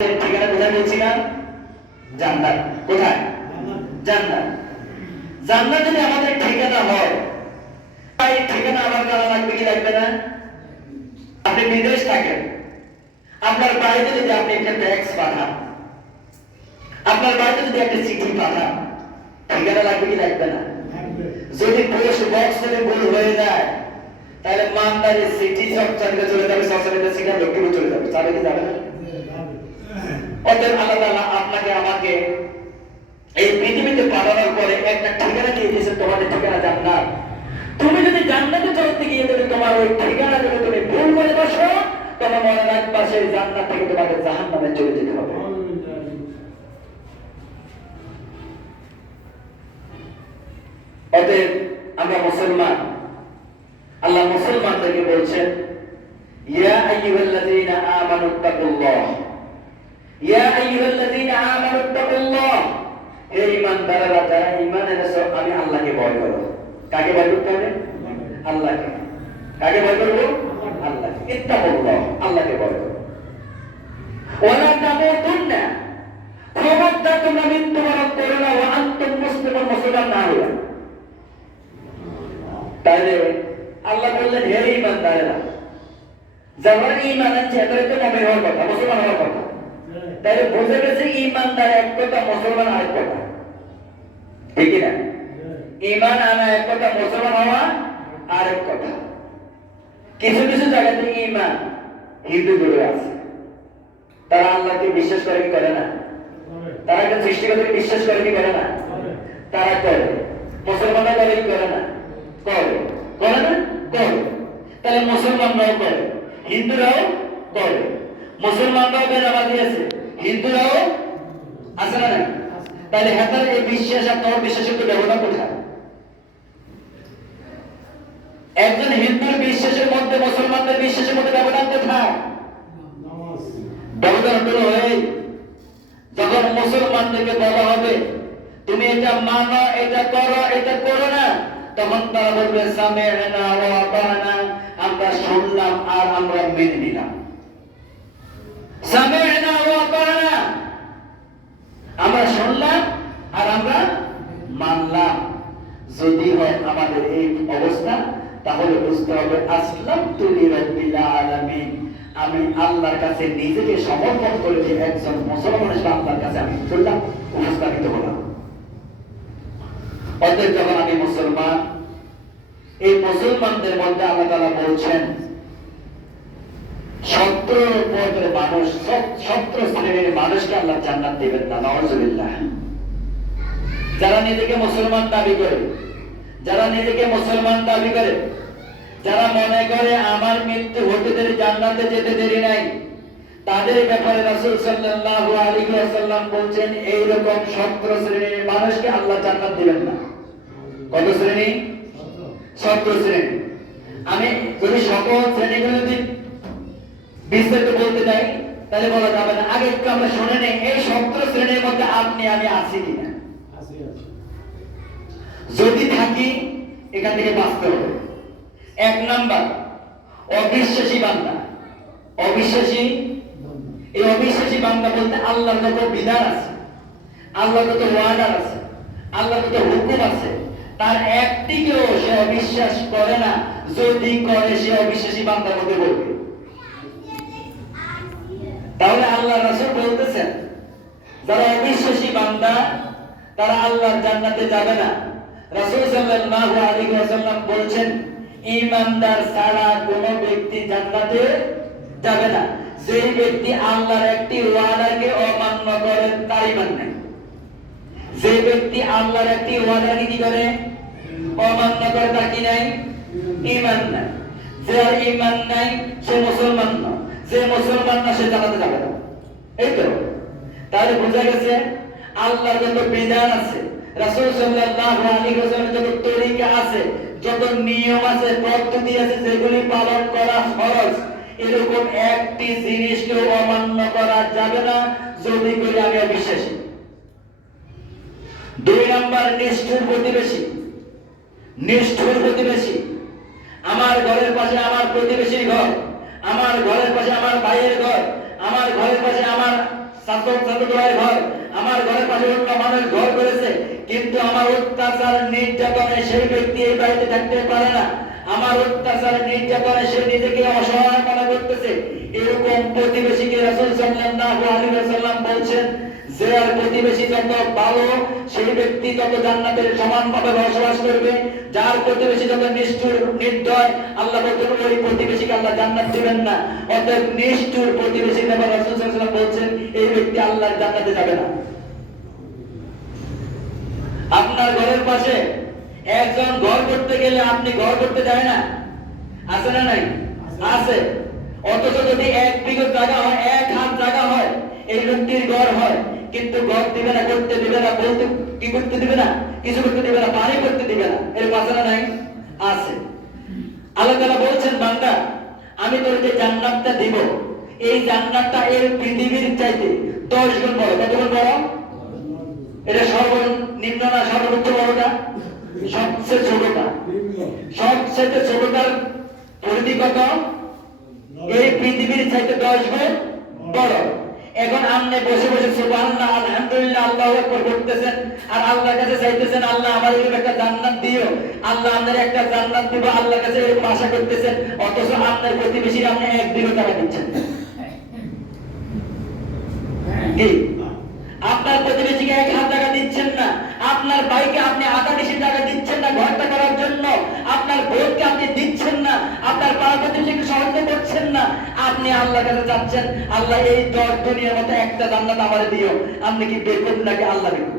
ঠিকানা কোথায় বলছিলাম? জান্নাত। কোথায়? জান্নাত। জান্নাত যদি আমাদের ঠিকানা হয়, এই ঠিকানা আমার জানা লাগবে কি লাগবে না? আপনি বিদেশ থাকেন, আপনার বাড়িতে যদি আপনি একটা ট্যাক্স পাঠান, আপনার বাড়িতে যদি একটা চিঠি পাঠান, ঠিকানা লাগবে কি লাগবে না? যদি পোস্ট বক্স থেকে ভুল হয়ে যায়, তাহলে মানদারি সিটি সবচাইতে চলে যাবে, সবচাইতে সিটি লক্ষ্মীপুর চলে যাবে, যাবে কি যাবে না? অতএব আল্লাহ তাআলা আপনাকে আমাকে এই পৃথিবীতে পাঠানোর পরে একটা ঠিকানা দিয়ে দিয়েছে, তোমাদের ঠিকানা জান্নাত। তুমি যদি জান্নাতে চলতে গিয়ে যদি তোমার ওই ঠিকানা যদি তুমি ভুল করে বসো, তোমার মনে রাখবা সেই জান্নাত থেকে তোমাকে জাহান্নামে চলে যেতে হবে। অতএব আমরা মুসলমান, আল্লাহ মুসলমানদেরকে বলছেন, ইয়া আইয়ুহাল্লাযীনা আমানুত্তাকুল্লাহ, ইয়া আইয়ুহাল্লাযীনা আমানুত্তাকুল্লাহ, হে ঈমানদাররা, যারা ঈমান এনেছো, আমি আল্লাহকে ভয় করো। কাকে ভয় করতে হবে? আল্লাহকে। কাকে ভয় করব? আল্লাহকে। ইত্তাকুল্লাহ, আল্লাহকে ভয় করো। ওয়ালা তামুতুন্না, খবরদার তোমরা মৃত্যুবরণ করো না, ওয়া আনতুম মুসলিমুন, মুসলমান না হইয়া। তাহলে আল্লাহ বললেন, হে ঈমানদাররা, যারা ঈমান আনছে এদের তো মুমিন হওয়ার কথা, মুসলমান হওয়ার কথা। তাহলে বুঝে গেছে ঈমানদার এক কথা, মুসলমান আরেক কথা, ঠিক না? ঈমান আনা এক কথা, মুসলমান হওয়া আরেক কথা। কিছু কিছু জায়গাতে ঈমান হিন্দুগুলো আছে, তারা আল্লাহকে বিশ্বাস করে কি করে না? তারা একজন সৃষ্টিকর্তাকে বিশ্বাস করে কি করে না? তারা করে। মুসলমানরা করে কি করে না? করে। করে না? করে। তাহলে মুসলমানরাও করে, হিন্দুরাও করে। মুসলমানরাও বেনামাজি আছে, হিন্দুরাও আছে না? তাহলে হেতার এই বিশ্বাস আর তোমার বিশ্বাসের তো ব্যবধান কোথায়? একজন হিন্দুর বিশ্বাসের মধ্যে মুসলমানদের বিশ্বাসের মধ্যে ব্যবধান কোথায়? ব্যবধান হলো যখন মুসলমানদেরকে বলা হবে তুমি এটা মানো, এটা করো, এটা করো না, তখন তারা বলবে সামি'না ওয়া আতা'না, আমরা শুনলাম আর আমরা মেনে নিলাম। সামি'না ওয়া আতা'না, আমরা শুনলাম আর আমরা মানলাম। যদি হয় আমাদের এই অবস্থা, তাহলে বুঝতে হবে আসলামতু লিরাব্বিল আলামিন, আমি আল্লাহর কাছে নিজেকে সমর্পণ করেছি, একজন মুসলমান হিসেবে আল্লাহর কাছে আমি চললাম, উপস্থাপিত হলাম। অতএব যখন আমি মুসলমান, এই মুসলমানদের মধ্যে আল্লাহ তাআলা বলছেন 17 পদের মানুষ, 17 শ্রেণীর মানুষকে আল্লাহ জান্নাত দেবেন না, নাউযুবিল্লাহ। যারা নিজেকে মুসলমান দাবি করে, যারা নিজেকে মুসলমান দাবি করে, যারা মনে করে আমার মৃত্যু হতে দেরি, জান্নাতে যেতে দেরি নাই, তাদের ব্যাপারে রাসূল সাল্লাল্লাহু আলাইহি ওয়াসাল্লাম বলছেন এই রকম 17 শ্রেণীর মানুষকে আল্লাহ জান্নাত দিবেন না। কত শ্রেণী? 17 শ্রেণী। আমি যদি সকল শ্রেণীগুলো যদি বিস্তারিত বলতে যাই, তাহলে বলা যাবে না। আগে একটু আমরা শুনে নেই এই 17 শ্রেণীর মধ্যে আপনি আমি আছি কিনা। যদি থাকি, এখান থেকে বাঁচতে হবে। 1 নাম্বার, অবিশ্বাসী বান্দা। অবিশ্বাসী, এই অবিশ্বাসী বান্দা বলতে আল্লাহর যত বিধান আছে, আল্লাহর যত ওয়ার্ডার আছে, আল্লাহর যত হুকুম আছে, তার একটিকেও সে অবিশ্বাস করে না। যদি করে, সে অবিশ্বাসী বান্দার মধ্যে বলবে। তাহলে আল্লাহ রাসূল বলতেছেন যারা অবিশ্বাসী বান্দা, তারা আল্লাহর জান্নাতে যাবে না। রাসূল সাল্লাল্লাহু আলাইহি ওয়াসাল্লাম বলেছেন ঈমানদার ছাড়া কোনো ব্যক্তি জান্নাতে যাবে না। যে ব্যক্তি আল্লাহর একটি ওয়াদাকে অমান্য করে, তার ঈমান নাই। যে ব্যক্তি আল্লাহর একটি ওয়াদাকে কি করে? অমান্য করে, তার কি নাই? ঈমান নাই। যার ঈমান নাই সে মুসলমান না, যে মুসলমান না সে জান্নাতে যাবে না। এই তো। তাহলে বোঝা গেছে আল্লাহর যত বিধান আছে, রাসূল সাল্লাল্লাহু আলাইহি ওয়াসাল্লামের যত তরিকা আছে, যত নিয়ম আছে, পদ্ধতি আছে, যেগুলি পালন করা ফরজ, এরকম একটি জিনিসকেও অমান্য করা যাবে না। যদি করি আমি অবিশ্বাসী। 2 নাম্বার, নিষ্ঠুর প্রতিবেশী। নিষ্ঠুর প্রতিবেশী। আমার ঘরের পাশে আমার প্রতিবেশীর ঘর, আমার ঘরের পাশে আমার ভাইয়ের ঘর, আমার ঘরের পাশে আমার ঘর, আমার ঘরের পাশে অন্য মানুষ ঘর করেছে, কিন্তু আমার অত্যাচার নির্যাতনে সেই ব্যক্তি এই বাড়িতে থাকতে পারে না। আমার অত্যাচার নির্যাতনে সে নিজেকে অসহায় মনে করতেছে। এরকম প্রতিবেশীকে রাসূল সাল্লাল্লাহু আলাইহি ওয়াসাল্লাম বলছেন যে আর প্রতিবেশী যত ভালো সেই ব্যক্তি তত জান্নাতের সমানভাবে বসবাস করবে। যার প্রতিবেশী যত নিষ্ঠুর নির্দয়, আল্লাহ বলছেন ওই প্রতিবেশীকে আল্লাহ জান্নাত দিবেন না। অতএব নিষ্ঠুর প্রতিবেশী ব্যাপারে রাসূল সাল্লাল্লাহু আলাইহি ওয়াসাল্লাম বলছেন এই ব্যক্তি আল্লাহর জান্নাতে যাবে না। আপনার ঘরের পাশে একজন ঘর করতে গেলে আপনি ঘর করতে যায় না, আছে না নাই? আছে। অথচ যদি 1 বিঘা জায়গা হয়, 1 হাত জায়গা হয়, এই লোকটির ঘর হয়, কিন্তু ঘর দিবে না, করতে দিবে না, বলতে কি করতে দিবে না, কিছু করতে দিবে না, পানি করতে দিবে না। এর আছে না নাই? আছে। আল্লাহ তাআলা বলছেন বান্দা আমি তোর যে জান্নাতটা দিব, এই জান্নাতটা এই পৃথিবীর চাইতে 10 গুণ বড়। কত গুণ বড়? এটা সর্বনিম্ন না সর্বোচ্চ বড়টা? সবচেয়ে ছোটটা। সবচেয়ে ছোটটার পরিধি কত? এই পৃথিবীর চাইতে 10 গুণ বড়। এখন আপনি বসে বসে সুবহানাল্লাহ আলহামদুলিল্লাহ আল্লাহু আকবার করতেছেন আর আল্লাহর কাছে চাইতেছেন আল্লাহ আমার এরকম একটা জান্নাত দিও, আল্লাহ আপনার একটা জান্নাত দিব, আল্লাহর কাছে এরকম আশা করতেছেন। অথচ আপনার প্রতিবেশী আপনি 1 বিঘা টাকা দিচ্ছেন। কি আপনার প্রতিবেশীকে 1 হাজার টাকা দিচ্ছেন না, আপনার ভাইকে আপনি আধা বেশি টাকা দিচ্ছেন না ঘরটা করার জন্য, আপনার বোনকে আপনি দিচ্ছেন না, আপনার পাড়া প্রতিবেশীকে সাহায্য করছেন না, আপনি আল্লাহর কাছে যাচ্ছেন আল্লাহ এই 10 দুনিয়ার মতো একটা জান্নাত আমারে দিও। আপনি কি বেকুব নাকি আল্লাহ বেকুব?